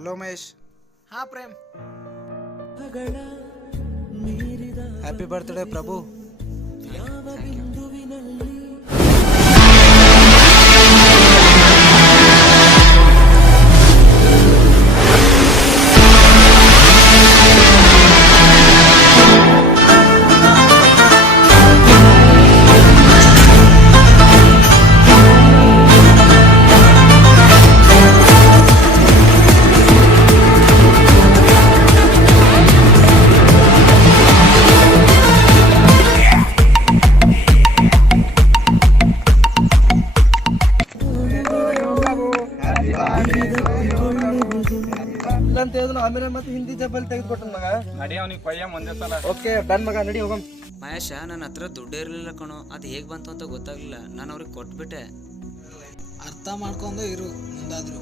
Hello Mahesh. ಹಾ Prem. Happy birthday ಪ್ರಭು. ಅಂತ ಹೇಳಿದ್ರು ಆಮೇಲೆ ಮತ್ತೆ ಹಿಂದಿ ಜಬ್ಬಲ್ ತೆಗೆದುಕೊಟ್ಟ ಮಗ. ನಡಿ ಅವನಿಗೆ ಪಯ್ಯ ಮುಂದೆ ಸಲ. ಓಕೆ ಡನ್ ಮಗ, ನಡಿ ಹೋಗಮ್. ಮಹೇಶ, ನನ್ನ ಹತ್ರ ದುಡ್ಡು ಇರಲಿಲ್ಲ ಕಣೋ. ಅದು ಹೇಗೆ ಬಂತು ಅಂತ ಗೊತ್ತಾಗಲಿಲ್ಲ. ನಾನು ಅವ್ರಿಗೆ ಕೊಟ್ಬಿಟ್ಟೆ. ಅರ್ಥ ಮಾಡ್ಕೊಂಡು ಇರು ಮುಂದಾದ್ರು.